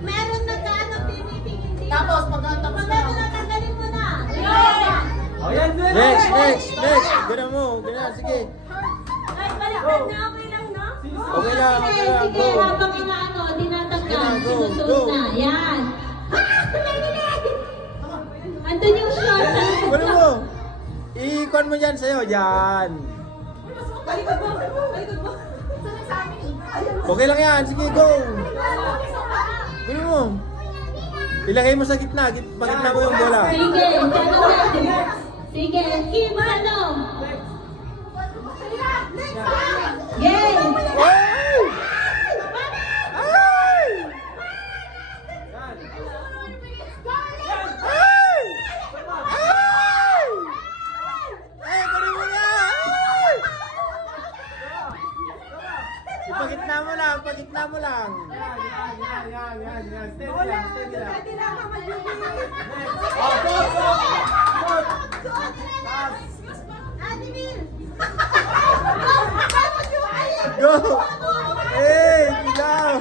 Meron na gaano tinitingin dito. Tapos, pagkatapos na. Tanggalin mo na. Oh, yan, yan. Next. Ganun mo. Ganun, sige. Ay, balikan na. Okay lang, no? Okay lang, okay lang. Sige, Go. habang inaano, tinatanggal. Sige na, go, Sinusunod go. na. Yan. Andun yung short. Ganun mo. Ikon mo dyan sa'yo. Yan. Balikod mo. Balikod mo. Okay lang yan. Sige, go. Ganun mo. Ilagay mo sa gitna. Pagitna mo yung bola. Sige, tanong natin. Sige, Kim, tanong. Yay! Ay! Ay! Ay! Ay! Ay, ganun mo na! Ay! Ipagitna mo lang, pagitna mo lang. Yan. Steady lang, steady lang. Pwede na ako mag-ibig. Oh, go. Go! Hey, ikaw!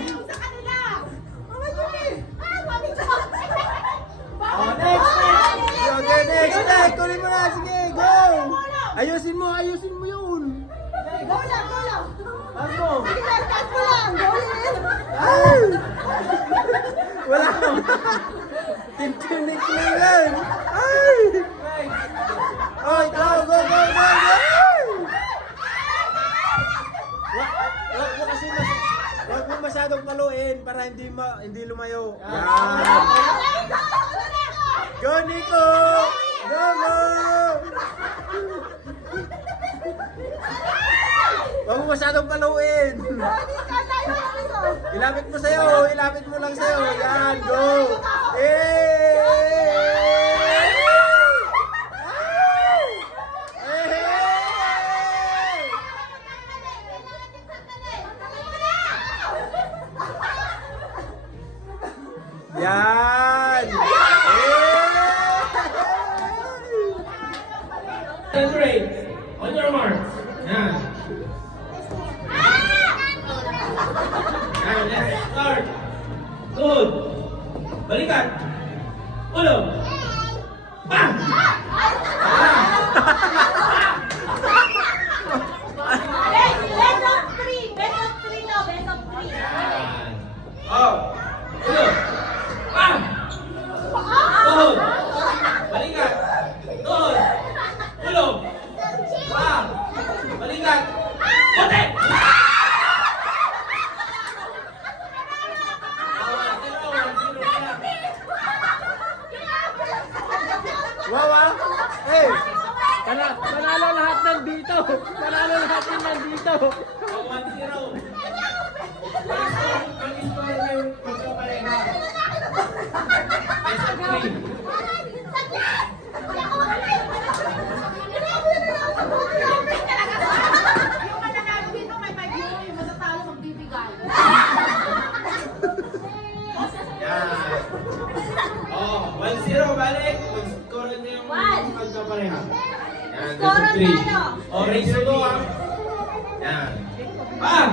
Oh, next. Okay, next. Kunin mo na, sige, go! Ayusin mo yun. Let's go. Ay! Wala ka. Tintunik na yan. Ay! Ay, go! Wag mo masyadong paluin para hindi lumayo. Yan. Go, Nico! Go! Wag mo masyadong paluin. Ilapit mo lang sa'yo. Yan, go! Yan! Celebrate. On your marks. Yan. Yan, let's start. Good. Balikan. Ulo. Bang! Yan. Oh. Ulo. Bang! Tuhod. Balikan. Tuhod. Ulo. Bang! Balikan. Bote! Wow, ah! Hey! Panalo lahat nandito! Panalo lahat yung nandito! 1-0. Ang score na yung pagkapareha. Best of 3. Yan. Oh, 1-0 balik. Mag-score na yung pagkapareha. Yan, best of 3. Oh, raise to go ah. Yan. Bang!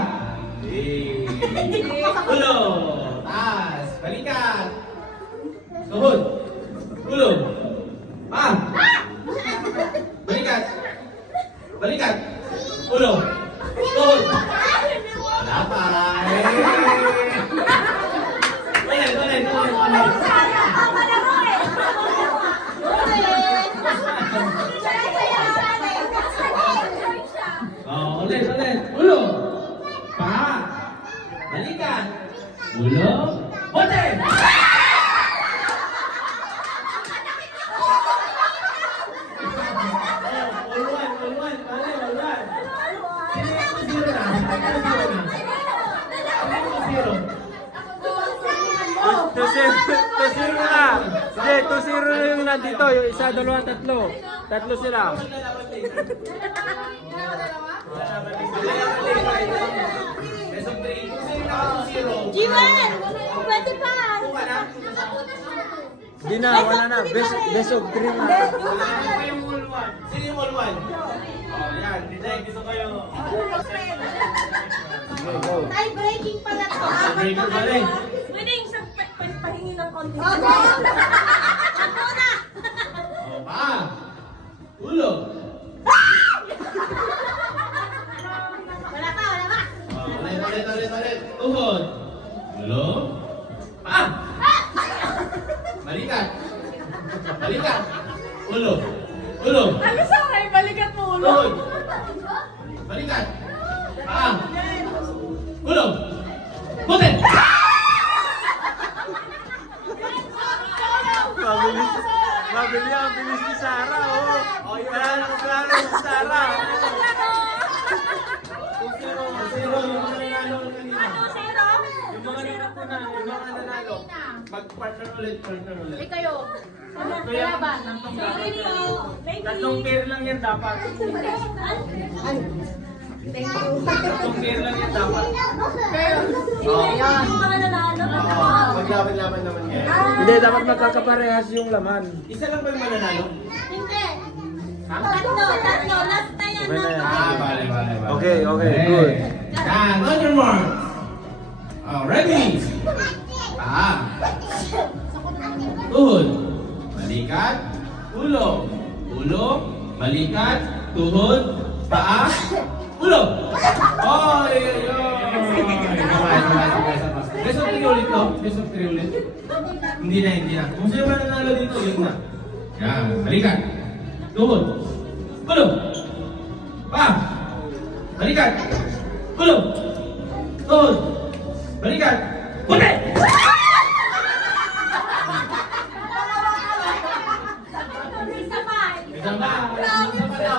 Ulo. Taas. Balikan. Tuhod. Ulo. Bang! Balikan. Balikan. Ulo. Tuhod. Wala pa. Ulit. Oh, ulit. Ulo. Pa. Balikan. Ulo. Bote! All-one. Pare, all-one. Sino yung 2-0 na? Sino yung 2-0? 2-0 na! Sige, 2-0 na yung nandito. Yung isa, dalawa, tatlo. Tatlo sila. Best of 3. 2-0. Jiwan! Pwede pa! Hindi na, wala na. Best of 3 na. Ano yung all one? Sino yung all one? Oh, yan. Dito kayo. Okay, go. Tie breaking pala to. Breaking pa rin. Winning sa pahingi ng konti. Oh, pa. Ulo. Wala pa, wala pa. Oh, ulit. Tuhod. Ulo. Pa. Balikat. Ulo. Ano sa akin? Balikat mo ulo. Tuhod. Balikat. Pa. Ulo. Putin. Mabilis ni Sarah, oh. Oh, wala na plano si Sarah. Zero yung mga nanalo kanina. Zero? Yung mga nanalo. Mag-partner ulit. Eh kayo. Kalaban. Tatlong pair lang yan dapat. Tatlong pair lang yan dapat. Yung mga nanalo. Maglaban-laban naman yan. Hindi, dapat magkakaparehas yung laman. Isa lang ba yung mananalo? Hindi. Tatlo. Last na yan. Okay na yan. Bale. Okay, good. Yan, on your mark. Oh, ready? Tuhod. Balikat. Ulo. Balikat. Tuhod. Paa. Ulo. Oh, Best of 3 ulit to. Best of 3 ulit. Hindi na. Kung sino man nanalo dito, yun na. Yan, balikat. Tuhod. Ulo. Paa. Balikat. Ulo. Tuhod. Balikat. Puti! Isa pa. Isa pa daw.